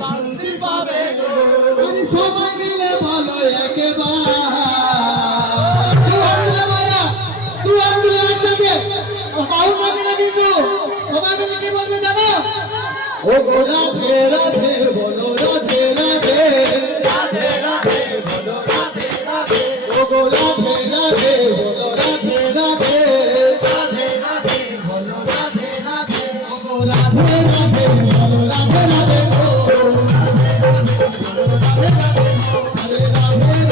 শান্তি পাবে গো। সবাই মিলে ভালো একেবারে একসাথে সবাই মিলে কি বলবে জানো? ও গো রাধে রাধে বলো রাধে রাধে, রাধে রাধে বলো রাধে রাধে, ও গো রাধে রাধে বলো রাধে রাধে, রাধে রাধে বলো রাধে রাধে, ও গো রাধে রাধে বলো রাধে রাধে, ও রাধে রাধে বলো রাধে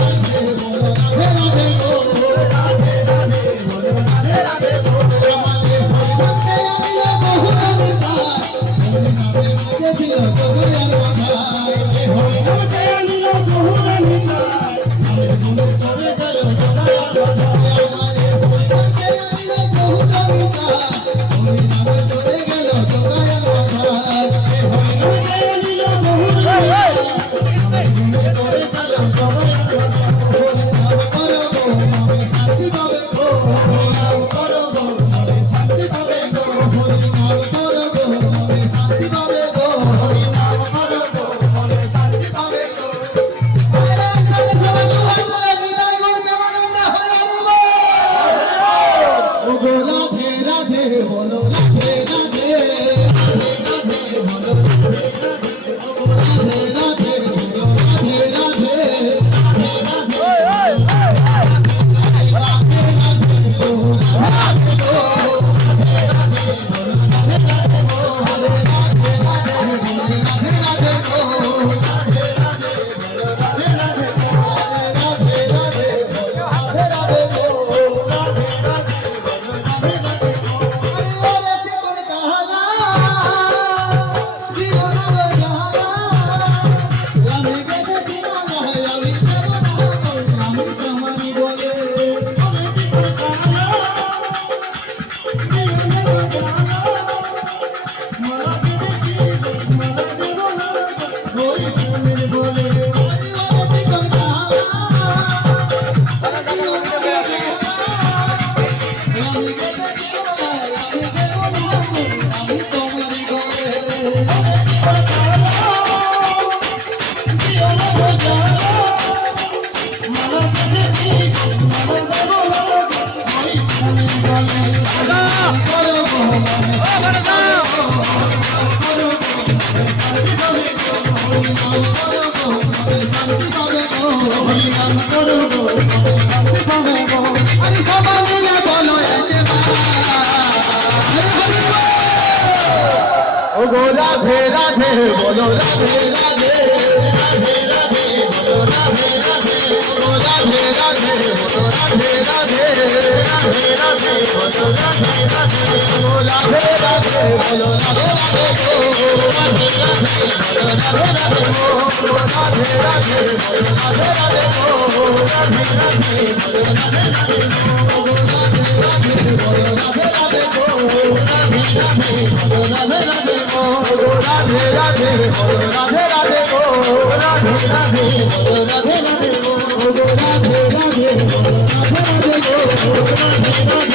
রাধে, ও রাধে রাধে বলো রাধে রাধে, আমাদের হরিনামে আমিও বহু নামে পাই, হরিনামে মাঝে ছিল সবাইয়ের মাথায়। হরিনামে আনিল বহুরা নিতাই, আমার গুণে চলে গেল সদায়ার বাধায়। আমাদের হরিনামে আমিও বহু নামে পাই, হরিনামে চলে গেল সবাইয়ের মাথায়। হরিনামে আনিল বহুরা নিতাই, আমার গুণে চলে গেল সদায়ার বাধায়। হরিনাম করো গো মনে শান্তি পাবে গো, হরিনাম করো গো মনে শান্তি পাবে গো, হরিনাম করো গো মনে শান্তি পাবে গো। হরিনাম করো গো মনে শান্তি পাবে গো। ও গো রাধে রাধে বলো রাধে রাধে, রাধে রাধে বলো রাধে ও গো রাধে রাধে বলো রাধে রাধে, রাধে রাধে বলো রাধে রাধে, ও রাধে রাধে বলো রাধে রাধে, রাধে রাধে বলো রাধে রাধে, ও রাধে রাধে বলো রাধে রাধে, ও রাধে রাধে বলো রাধে রাধে, ও রাধে রাধে বলো রাধে রাধে, ও রাধে রাধে বলো রাধে রাধে, ও রাধে রাধে বলো রাধে রাধে, ও রাধে রাধে বলো রাধে রাধে, ও রাধে রাধে বলো রাধে রাধে, ও রাধে রাধে বলো রাধে রাধে, ও রাধে রাধে বলো রাধে রাধে, ও রাধে রাধে